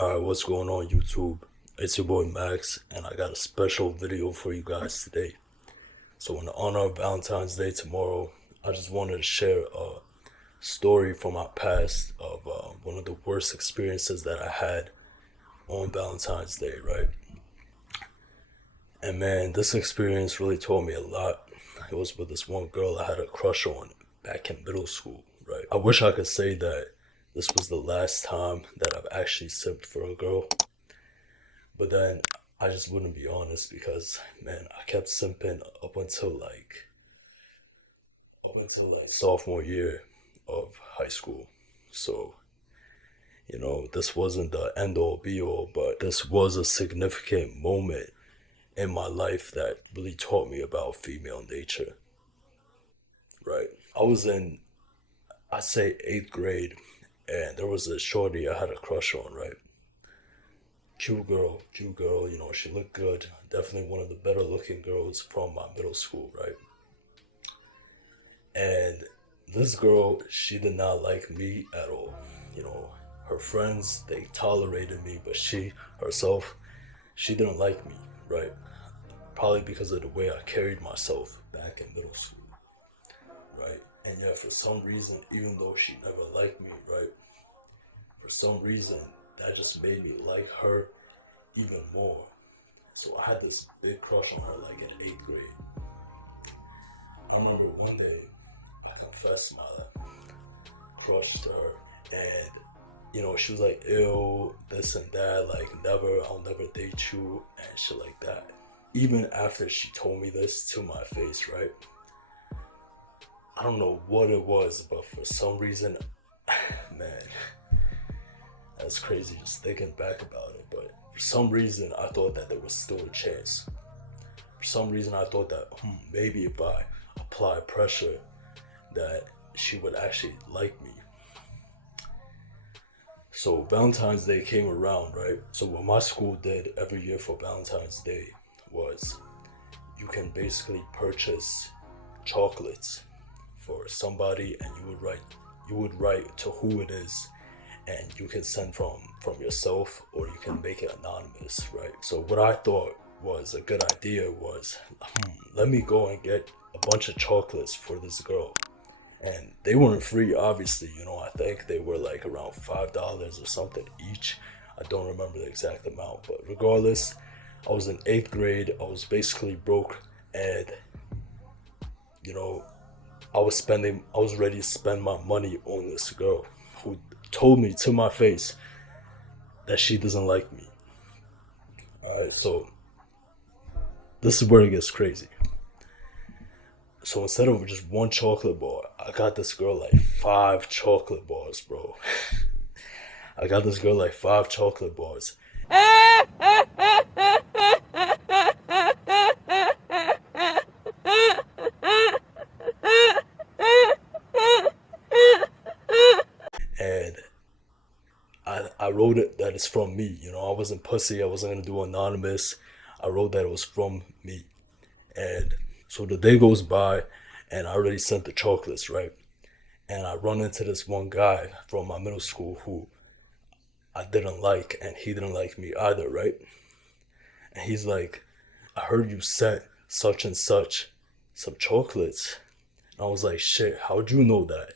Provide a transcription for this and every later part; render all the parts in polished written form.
Alright, what's going on YouTube? It's your boy Max, and I got a special video for you guys today. So, in honor of Valentine's Day tomorrow, I just wanted to share a story from my past of one of the worst experiences that I had on Valentine's Day, right? And man, this experience really taught me a lot. It was with this one girl I had a crush on back in middle school, right? I wish I could say that this was the last time that I've actually simped for a girl. But then I just wouldn't be honest because man, I kept simping up until like sophomore year of high school. So, this wasn't the end all be all, but this was a significant moment in my life that really taught me about female nature, right? I was in, I'd say, eighth grade, and there was a shorty I had a crush on, right? Cute girl, she looked good. Definitely one of the better looking girls from my middle school, right? And this girl, she did not like me at all. You know, her friends, they tolerated me, but she herself, she didn't like me, right? Probably because of the way I carried myself back in middle school, right? And yeah, for some reason, even though she never liked me, right? For some reason, that just made me like her even more. So I had this big crush on her like in eighth grade. I remember one day I confessed my crush to her, and she was like, "Ew, this and that, like never, I'll never date you," and shit like that. Even after she told me this to my face, right? I don't know what it was, but for some reason, man, that's crazy just thinking back about it. But for some reason, I thought that there was still a chance. For some reason, I thought that maybe if I apply pressure, that she would actually like me. So Valentine's Day came around, right? So what my school did every year for Valentine's Day was you can basically purchase chocolates for somebody, and you would write to who it is, and you can send from yourself, or you can make it anonymous, right? So what I thought was a good idea was, let me go and get a bunch of chocolates for this girl. And they weren't free, obviously. I think they were like around $5 or something each. I don't remember the exact amount, but regardless, I was in eighth grade. I was basically broke, and you know, I was ready to spend my money on this girl who told me to my face that she doesn't like me. All right, so this is where it gets crazy. So instead of just one chocolate bar, I got this girl like five chocolate bars, bro. I got this girl like five chocolate bars. And I wrote it that it's from me. I wasn't pussy. I wasn't gonna do anonymous. I wrote that it was from me. And so the day goes by, and I already sent the chocolates, right? And I run into this one guy from my middle school who I didn't like, and he didn't like me either, right? And he's like, "I heard you sent such and such some chocolates." And I was like, "Shit, how'd you know that?"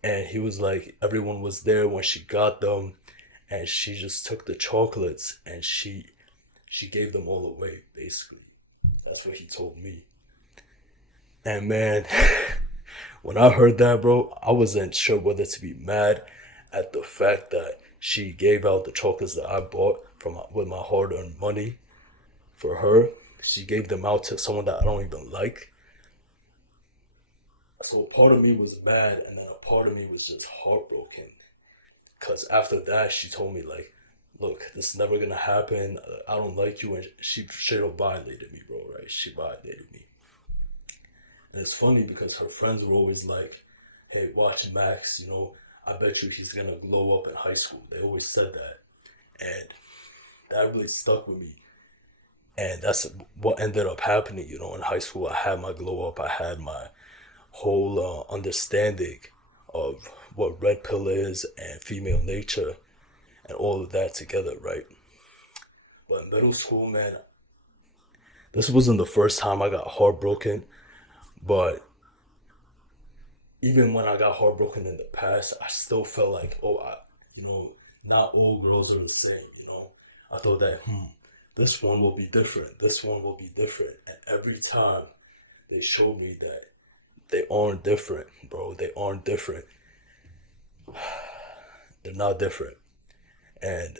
And he was like, "Everyone was there when she got them, and she just took the chocolates and she gave them all away, basically." That's what he told me. And man, when I heard that, bro, I wasn't sure whether to be mad at the fact that she gave out the chocolates that I bought from with my hard-earned money for her. She gave them out to someone that I don't even like. So a part of me was mad, and then a part of me was just heartbroken. Cause after that, she told me like, "Look, this is never gonna happen. I don't like you," and she straight up violated me, bro. Right? She violated me. And it's funny because her friends were always like, "Hey, watch Max. I bet you he's gonna glow up in high school." They always said that, and that really stuck with me. And that's what ended up happening. In high school, I had my glow up. I had my whole understanding of what red pill is and female nature. and all of that together, right? But in middle school, man, this wasn't the first time I got heartbroken, but even when I got heartbroken in the past, I still felt like, oh, you know, not all girls are the same, you know. I thought that, this one will be different, this one will be different. And every time they showed me that they aren't different, bro, they aren't different. They're not different. And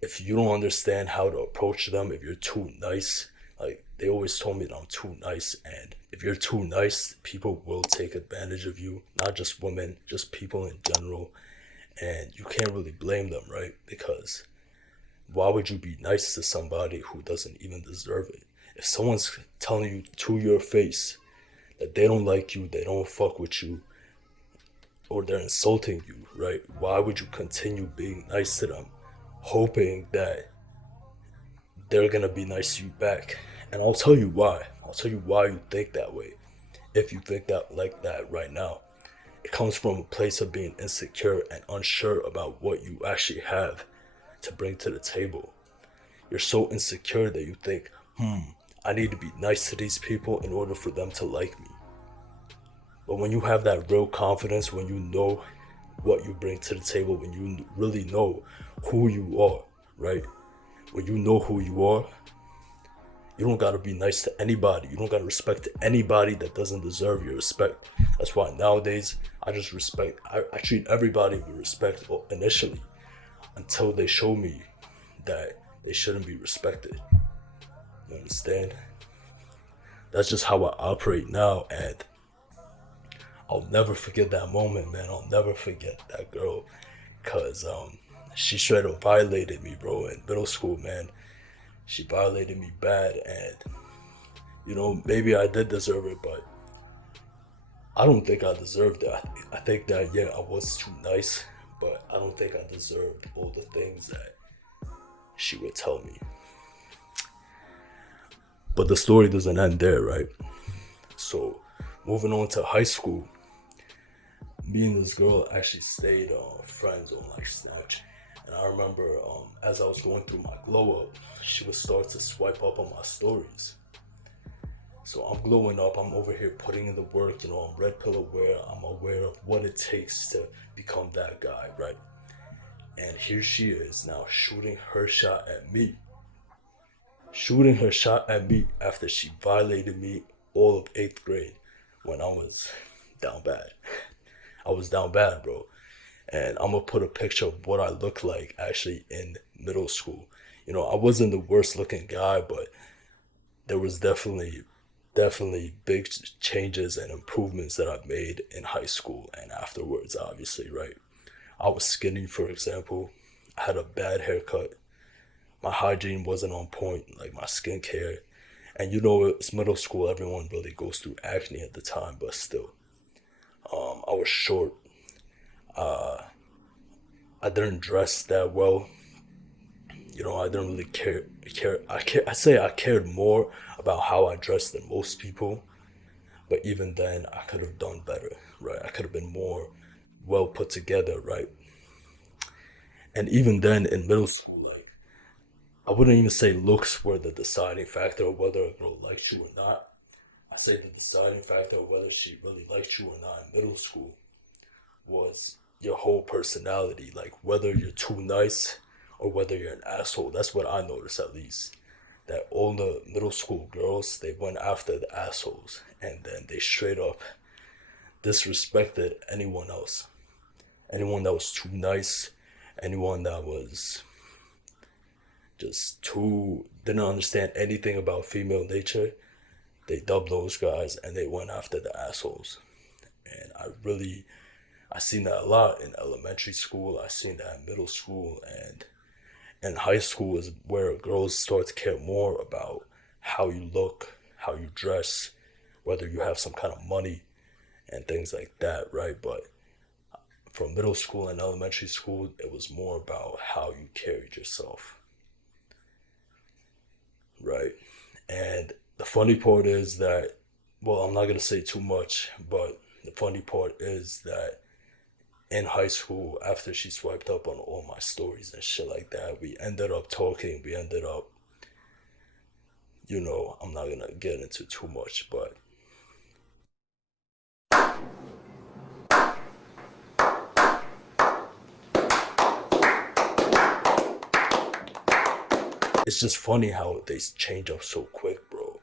if you don't understand how to approach them, if you're too nice, like they always told me that I'm too nice, and if you're too nice, people will take advantage of you, not just women, just people in general, and you can't really blame them, right? Because why would you be nice to somebody who doesn't even deserve it? If someone's telling you to your face that they don't like you, they don't fuck with you, or they're insulting you, right? Why would you continue being nice to them, hoping that they're gonna be nice to you back? And I'll tell you why. I'll tell you why you think that way. If you think that like that right now, it comes from a place of being insecure and unsure about what you actually have to bring to the table. You're so insecure that you think, I need to be nice to these people in order for them to like me. But when you have that real confidence, when you know what you bring to the table, when you really know who you are, right? When you know who you are, you don't gotta be nice to anybody. You don't gotta respect anybody that doesn't deserve your respect. That's why nowadays I just respect. I treat everybody with respect initially until they show me that they shouldn't be respected. You understand? That's just how I operate now, and I'll never forget that moment, man. I'll never forget that girl, cause she straight up violated me, bro. In middle school, man, she violated me bad, and maybe I did deserve it, but I don't think I deserved it. I think that, yeah, I was too nice, but I don't think I deserved all the things that she would tell me. But the story doesn't end there, right? So, moving on to high school, me and this girl actually stayed friends on like Snapchat. And I remember as I was going through my glow up, she would start to swipe up on my stories. So I'm glowing up, I'm over here putting in the work, I'm red pill aware, I'm aware of what it takes to become that guy, right? And here she is now shooting her shot at me. Shooting her shot at me after she violated me all of 8th grade when I was down bad. I was down bad, bro. And I'm gonna put a picture of what I looked like actually in middle school. I wasn't the worst looking guy, but there was definitely big changes and improvements that I've made in high school and afterwards, obviously, right? I was skinny, for example. I had a bad haircut. My hygiene wasn't on point, like my skincare. And it's middle school, everyone really goes through acne at the time, but still. I was short. I didn't dress that well. I didn't really care. I say I cared more about how I dressed than most people, but even then, I could have done better, right? I could have been more well put together, right? And even then, in middle school, like I wouldn't even say looks were the deciding factor of whether a girl liked you or not. I say the deciding factor of whether she really liked you or not in middle school was your whole personality, like whether you're too nice or whether you're an asshole. That's what I noticed, at least. That all the middle school girls, they went after the assholes, and then they straight up disrespected anyone else. Anyone that was too nice, anyone that was just too didn't understand anything about female nature, they dubbed those guys and they went after the assholes. And I seen that a lot in elementary school. I seen that in middle school, and high school is where girls start to care more about how you look, how you dress, whether you have some kind of money and things like that, right? But from middle school and elementary school, it was more about how you carried yourself, right? And the funny part is that, well, I'm not gonna say too much, but the funny part is that in high school, after she swiped up on all my stories and shit like that, we ended up talking. We ended up, I'm not gonna get into too much, but it's just funny how they change up so quick, bro.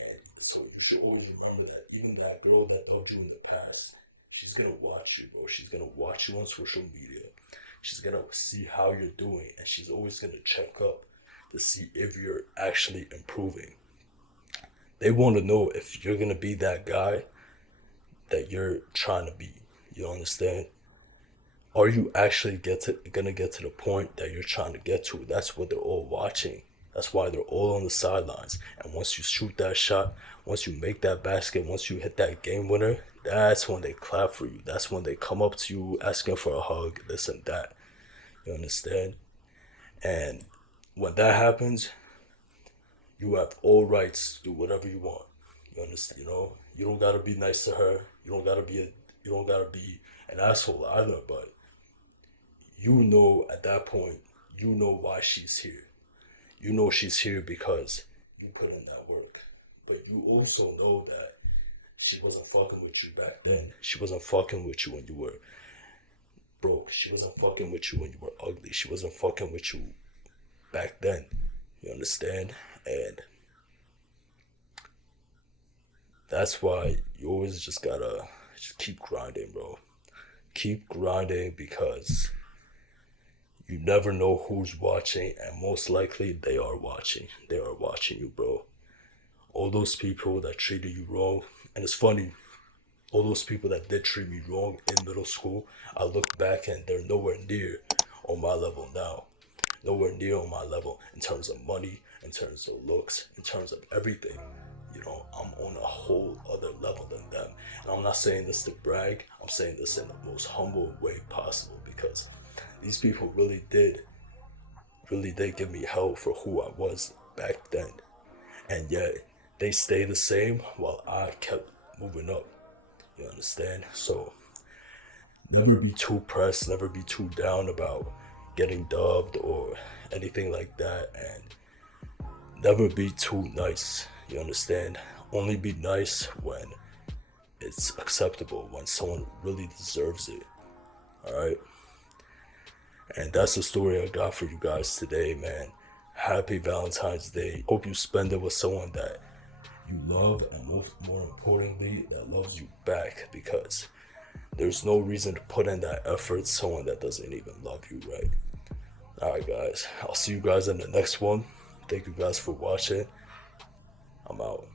And so you should always remember that even that girl that loved you in the past, she's gonna watch you, bro. She's gonna watch you on social media. She's gonna see how you're doing, and she's always gonna check up to see if you're actually improving. They want to know if you're gonna be that guy that you're trying to be. You understand? Are you actually gonna get to the point that you're trying to get to? That's what they're all watching. That's why they're all on the sidelines. And once you shoot that shot, once you make that basket, once you hit that game winner, that's when they clap for you. That's when they come up to you asking for a hug, this and that. You understand? And when that happens, you have all rights to do whatever you want. You understand? You don't gotta be nice to her. You don't gotta be an asshole either. But at that point, you know why she's here. You know she's here because you put in that work. But you also know that she wasn't fucking with you back then. She wasn't fucking with you when you were broke. She wasn't fucking with you when you were ugly. She wasn't fucking with you back then. You understand? And that's why you always just gotta just keep grinding, bro. Keep grinding because you never know who's watching, and most likely they are watching. They are watching you, bro. All those people that treated you wrong, and it's funny, all those people that did treat me wrong in middle school, I look back and they're nowhere near on my level now. Nowhere near on my level in terms of money, in terms of looks, in terms of everything. I'm on a whole other level than them. And I'm not saying this to brag, I'm saying this in the most humble way possible because these people really did give me hell for who I was back then. And yet they stay the same while I kept moving up. You understand? So never be too pressed, never be too down about getting dubbed or anything like that, and never be too nice. You understand? Only be nice when it's acceptable, when someone really deserves it. Alright? And that's the story I got for you guys today, man. Happy Valentine's Day. Hope you spend it with someone that you love, and more importantly, that loves you back, because there's no reason to put in that effort someone that doesn't even love you, right? Alright, guys. I'll see you guys in the next one. Thank you guys for watching. I'm out.